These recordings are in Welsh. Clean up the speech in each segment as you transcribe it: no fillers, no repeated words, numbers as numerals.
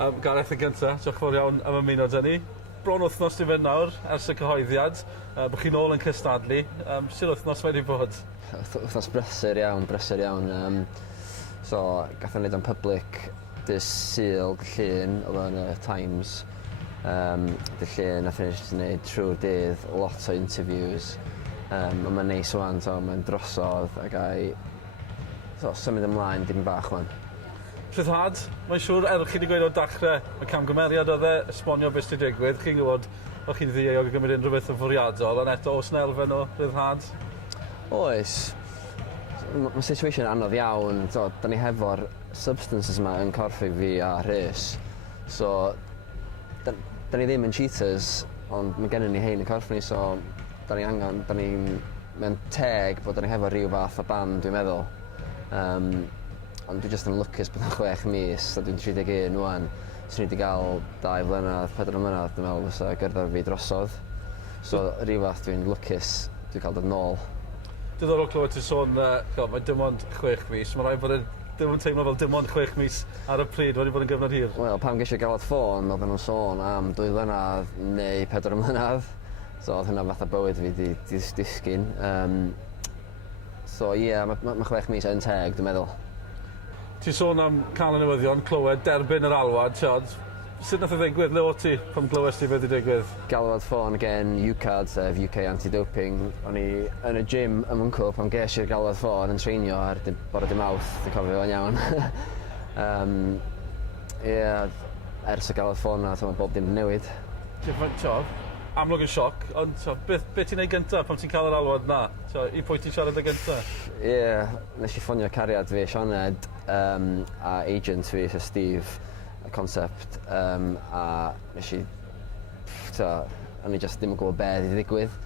Gareth y gyntaf, diolch fawr iawn am ymuno dyn ni. Bron wythnos di fynd nawr ers y cyhoeddiad. Bych chi'n ôl yn cystadlu. Sy'n wythnos wedi bod? Wythnos brysur iawn. So, gath o'n neud yn public dys Sul, llun, oedd yn y Times. Dy llun nath o'n neud trwy'r dydd, lot o interviews. Mae'n neis o'n, mae'n drosodd a gai symud ymlaen dim bach o'n. Rhyddhad, mae'n siŵr chi wedi gweud o'r dachrau y camgymeriad oedd e, esbonio beth sy'n digwydd. Chi'n gwybod o chi'n ddiog o gymryd unrhyw beth yn fwriadol, ond eto oes na elfen o rhyddhad? Oes. Mae'n situation anodd iawn. Da ni hefo'r substances yma yn corff fi a Rhys. So, da ni ddim yn cheaters, ond mae gennym ni hein yn corff ni, so mae'n teg bod da ni hefo rhyw fath o band, dwi'n meddwl. Ond dwi jyst yn lwcus bod yn 6 mis, a dwi'n 31 rwan. Swn i wedi cael 2 flynedd, 4 mlynedd, dwi'n meddwl, fysa gyrraedd fi drosodd. So, rhyw fath dwi'n lwcus, dwi'n cael dod nôl. Diddorol clywed ti'n sôn, mae dim ond 6 mis. Mae rhaid bod ddim yn teimlo fel dim ond 6 mis ar y pryd, wedi bod yn gyfnod hir. Wel, pam geisio gael ffôn, oedden nhw'n sôn am 2 flynedd neu 4 mlynedd. So, oedd hynna fath o bywyd fi di disgyn. So, ie, mae 6 mis yn teg, dwi'n meddwl. Ti'n sôn am cael y newyddion, clywed, derbyn yr alwad, tiod. Sut nath o ddigwydd? Le o ti pan glywes ti beth i digwydd? Galwad ffôn gen UCAD, sef UK Anti-Doping. O'n i yn y gym ym Mwncw pan ges i'r galwad ffôn yn treinio ar bore dy Mawrth, dwi'n cofio fo'n iawn. Ers y galwad ffôn na, mae bob dim yn newid. Amlwg yn sioc, ond beth ti'n neud gyntaf pan ti'n cael yr alwad na? I pwy ti'n siarad y gyntaf? Nes i ffonio cariad fi, Sioned, a agent fi, Steve, y concept, a nes i... O'n i just ddim yn gwybod beth i ddigwydd.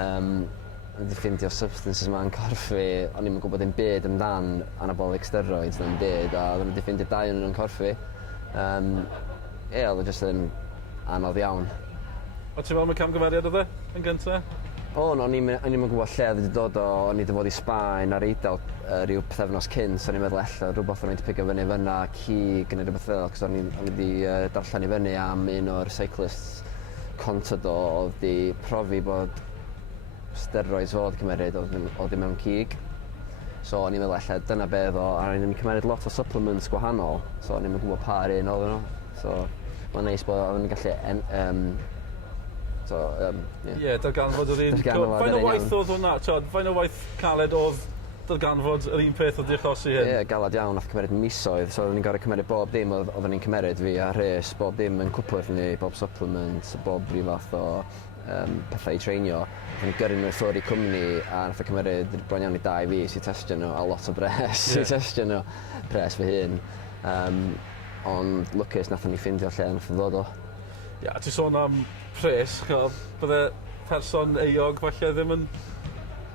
O'n i wedi ffindio substances yma yn corff fi, o'n i'm yn gwybod dim byd amdan anabolic steroids na'n byd, a o'n i wedi ffindio 2 yn corff fi. Oedd o just yn anodd iawn. O ti'n meddwl mae camgymeriad oedd e yn gyntaf? O'n i'm yn gwybod lle oedd wedi dod o, o'n i wedi bod i Sbaen ar Eidal rhyw pethefnos cynt, so o'n i'n meddwl ella rhywbeth o'n i wedi pigo fyny fyna, cig neu rhywbeth fel, cos o'n i wedi darllen i fyny am un o'r cyclists Contador oedd wedi profi bod steroids fod cymeryd oedd i mewn cig. So o'n i'n meddwl ella dyna beth o, a o'n i'n cymeryd lot o supplements gwahanol, so o'n i'n gwybod pa un oedd nhw. So mae'n neis bod o'n i'n gallu darganfod yr un. Faint o waith oedd hwnna? Faint o waith caled oedd darganfod yr un peth oedd i achosi hyn? Galad iawn, nath cymryd misoedd, so oedden ni'n gorau cymryd bob dim oedden ni'n cymryd fi a Rhys, bob dim yn cwpwrdd ni, bob supplement, bob rhyw fath o pethau i treinio. Oedden ni'n gyrru nhw i ffwrdd i cwmni a nath o cymryd bron iawn i 2 fis i testio nhw, a lot o bres i testio nhw, pres fy hun. Ond lwcus nath ni ffindio lle nath o ddod o. Ti'n sôn am pres, bydde person eog falle ddim yn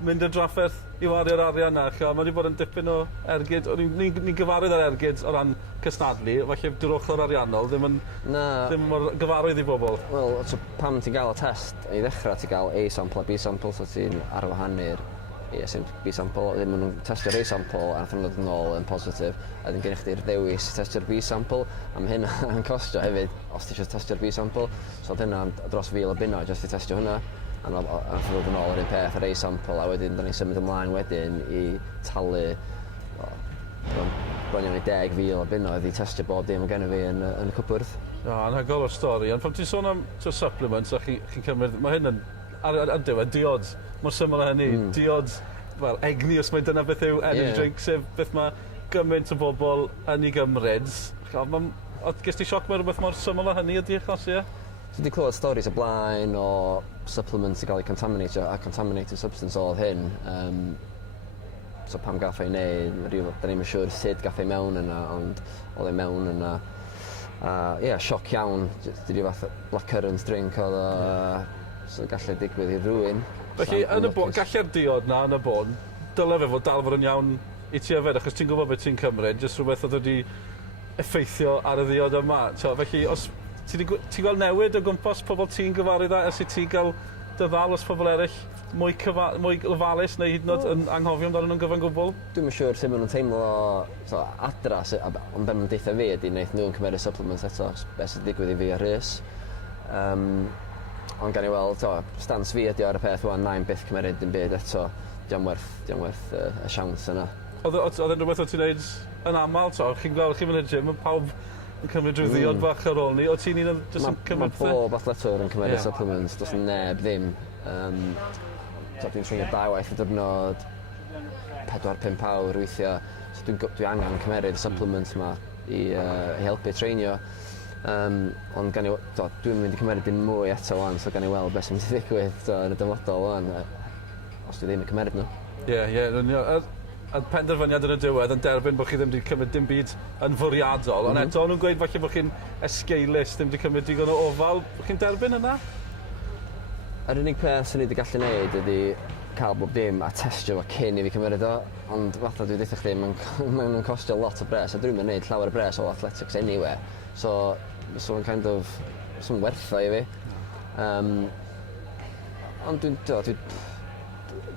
mynd i'r drafferth i wario'r arian na. Mae wedi bod yn dipyn o ergyd. Ni'n gyfarwydd ar ergyd o ran cystadlu, falle dyw'r ochr ariannol ddim mor gyfarwydd i bobl. Wel, pam ti'n gael y test, i ddechrau ti'n gael A-sample a B-sample, so ti'n arwahanu'r B-sample, ddim yn testio'r A-sample a nath nhw'n dod yn ôl yn positif, a ddim gennych chi'r ddewis testio'r B-sample, a mae hynna yn costio hefyd os ti eisiau testio'r B-sample, so hynna dros 1,000 o bunnoedd jyst i testio hynna, a nath nhw'n dod yn ôl yr un peth yr A-sample, a wedyn da ni'n symud ymlaen wedyn i talu bron iawn i 10,000 o bunnoedd i testio bob dim o gennym fi yn y cwpwrdd. Anhygoel o'r stori, ond pan ti'n sôn am supplements a chi'n cymryd, mae hyn yn ar diwedd diod. Mor syml â hynny, diod, egni os mae dyna beth yw energy drink, sef beth mae gymaint o bobl yn ei gymryd. Ges ti sioc mae rhywbeth mor syml â hynny ydi achosi e? Dwi wedi clywed stories o blaen o supplements i gael eu contaminatio a contaminated substance oedd hyn. So pam gath ei wneud, da ni'n siŵr sut gath ei mewn yna, ond oedd ei mewn yna. Sioc iawn, rhyw fath blackcurrant drink oedd o, so gallai digwydd i rywun. Felly, gallai'r diod na yn y bon, dyle fe fod dal fod yn iawn i ti yfed, achos ti'n gwybod beth ti'n cymryd, jyst rhywbeth oedd wedi effeithio ar y diod yma. Felly, os ti'n gweld newid o gwmpas pobl ti'n gyfarwydd â, ers i ti gael dyddal os pobl eraill mwy ofalus neu hyd yn oed yn anghofio amdano nhw'n gyfan gwbl? Dwi'n yn siŵr sut maen nhw'n teimlo adra, ond be ma'n deitha fi ydy wneud nhw'n cymryd supplements eto, beth sydd digwydd i fi ar Rhys. Ond gan i weld, stans fi ydy ar y peth wan, na'n byth cymryd dim byd eto, diolch werth y siawns yna. Oedd e'n rhywbeth o ti'n neud yn aml, chi'n gweld chi'n mynd i'r gym, mae pawb yn cymryd rhyw ddiod bach ar ôl ni, o ti'n un yn cymryd... Mae bob athletwr yn cymryd supplements, does neb ddim. Dwi'n treinio 2 waith y diwrnod, 4-5 awr weithiau, so dwi angen cymryd supplements yma i helpu treinio. Ond dwi'n mynd i cymryd dim mwy eto wan, so gan i weld beth sy'n mynd i ddigwydd yn y dyfodol wan, os dwi ddim yn cymryd nhw. A penderfyniad yn y diwedd yn derbyn bod chi ddim wedi cymryd dim byd yn fwriadol, ond eto nhw'n gweud falle bod chi'n esgeilus, ddim wedi cymryd digon o ofal, bod chi'n derbyn yna? Yr unig peth sy'n ni wedi gallu gwneud ydy cael bob dim a testio fo cyn i fi cymryd o, ond fatha dwi ddeitha chdi, mae'n costio lot o bres, a dwi'n mynd gwneud llawer o bres o athletics anyway, so mae'n kind of, sy'n wertho i fi. Ond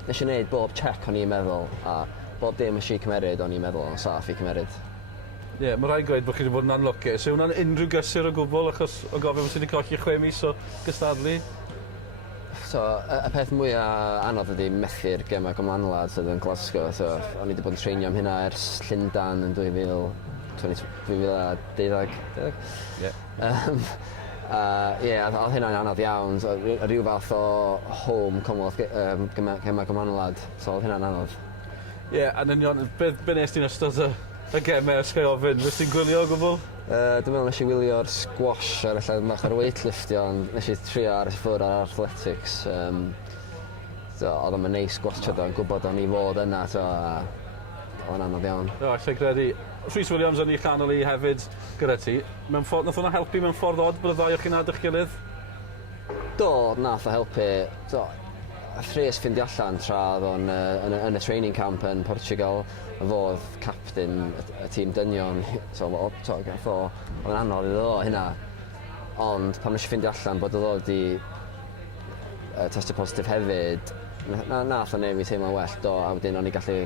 nes i wneud bob check o'n i'n meddwl, a bob dim ys i cymeryd o'n i'n meddwl o'n saff i cymeryd. Ie, mae rhaid gweud bod chi wedi bod yn anlwcus. Yw hwnna'n unrhyw gysur o gwbl achos o gofio bod ti wedi colli 6 mis o gystadlu? Y peth mwyaf anodd ydy methu'r gemau gymlanwlad sydd yn Glasgow. O'n i wedi bod yn treinio am hynna ers Llundain yn 2012. Oedd hynna'n anodd iawn. Rhyw fath o home Commonwealth gemau gymlanwlad. So oedd hynna'n anodd. Ie, yn union, beth nes ti'n ystod y gemau os gael ofyn? Fes ti'n gwylio o gwbl? Dwi'n meddwl nes i wylio'r squash ar y lle bach ar weightliftio, ond nes i trio ar y ffwrdd ar athletics. Oedd o'n neis gwastio o'n gwybod o'n i fod yna, o'n anodd iawn. Lle credu, Rhys Williams yn ei chanol i hefyd gyda ti. Nath hwnna helpu mewn ffordd odd bod y ddau o chi'n adrych gilydd? Nath o helpu. Rhys fynd i allan tra oedd o'n yn y training camp yn Portugal, fodd captain y tîm dynion, oedd yn anodd iddo hynna. Ond pan nes i ffeindio allan bod o wedi testio positif hefyd, nath o neud fi teimlo'n well a wedyn o'n i gallu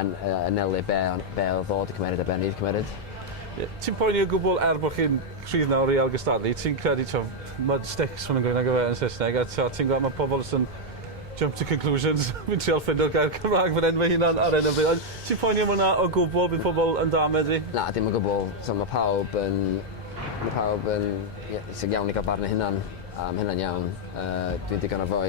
anelu be oedd o wedi cymryd a be ni wedi cymryd. Ti'n poeni o gwbl bod chi'n rhydd nawr i algystadlu, ti'n credu mud sticks fan yn gwneud ag yn Saesneg, a ti'n gweld mae pobl yn jump to conclusions, fi'n trial ffindio'r gair Cymraeg fan enw hynna'n ar enw fi. Ti'n poeni am hwnna o gwbl bydd pobl yn da medru? Na, dim o gwbl. Mae pawb yn sy'n iawn i gael barn hynna'n hynna'n iawn. Dwi'n digon o fo i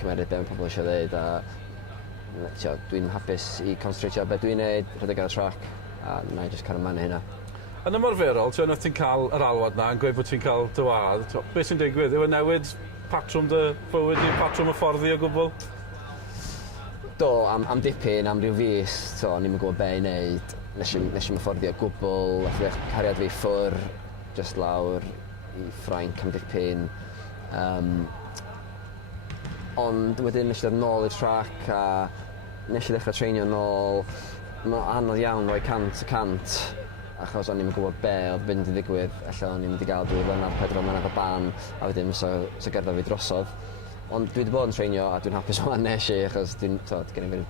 cymryd be mae pobl eisiau dweud, a dwi'n hapus i concentrate be dwi'n neud, rhedeg ar y trac, a na i just cael ymlaen hynna. Yn ymarferol, oedd ti'n cael yr alwad na yn gweud bod ti'n cael dy wad, beth sy'n digwydd? Yw e newid patrwm dy bywyd i patrwm y fforddi o gwbl? Am dipyn, am ryw fus, o'n i'n gwybod be i wneud. Nes i'n fforddi o gwbl, cariad fi ffwr, just lawr i Ffrainc am dipyn. Ond wedyn nes i ddod nôl i'r trac a nes i ddechrau treinio nôl. Mae'n anodd iawn rhoi 100%. Achos o'n i'n gwybod be oedd fynd i ddigwydd, allan o'n i'n mynd i gael 2 flynedd, 4 flynedd o ban, a wedyn so gyrfa fi drosodd. Ond dwi wedi bod yn treinio a dwi'n hapus o'n nes i, achos gen i fi'r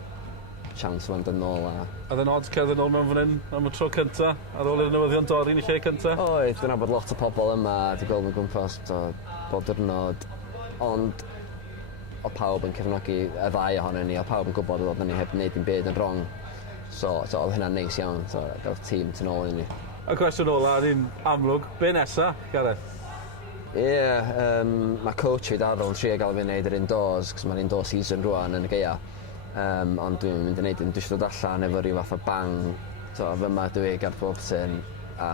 siawns o'n dod nôl. A dyn oed cerdded nôl mewn fan hyn am y tro cynta, ar ôl i'r newyddion dorri yn y lle cynta? Oedd, dwi'n abod lot o pobl yma, dwi'n gweld yn gwmpas bob diwrnod, ond o pawb yn cefnogi y 2 ohonyn ni, o pawb yn gwybod oedd ni heb wneud dim byd yn wrong. So oedd hynna'n neis iawn, gael tîm tu nôl i ni. A cwestiwn ola, ni'n amlwg, be nesa, Gareth? Mae coach fi Darrell yn trio gael fi wneud yr indoors, cos mae'n indoor season rwan yn y geia. Ond dwi'n mynd i wneud dwi eisiau dod allan efo rhyw fath o bang. Fyma dwi Gareth Warburton, a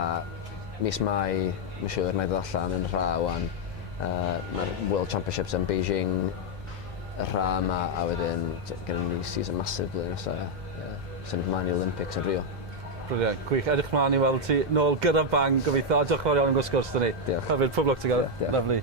mis Mai, mae'n siŵr na i ddod allan yn y rha wan. Mae'r World Championships yn Beijing, y rha yma, a wedyn gen ni season massive blwyddyn nesaf. Symud ymlaen i Olympics yn Rio. Briliant, gwych. Edrych mlaen i weld ti nôl gyda bang, gobeithio. Diolch yn fawr iawn am gwrs gwrs, dyn ni. Diolch. Hefyd, pob lwc ti gael. Diolch. Lyfli.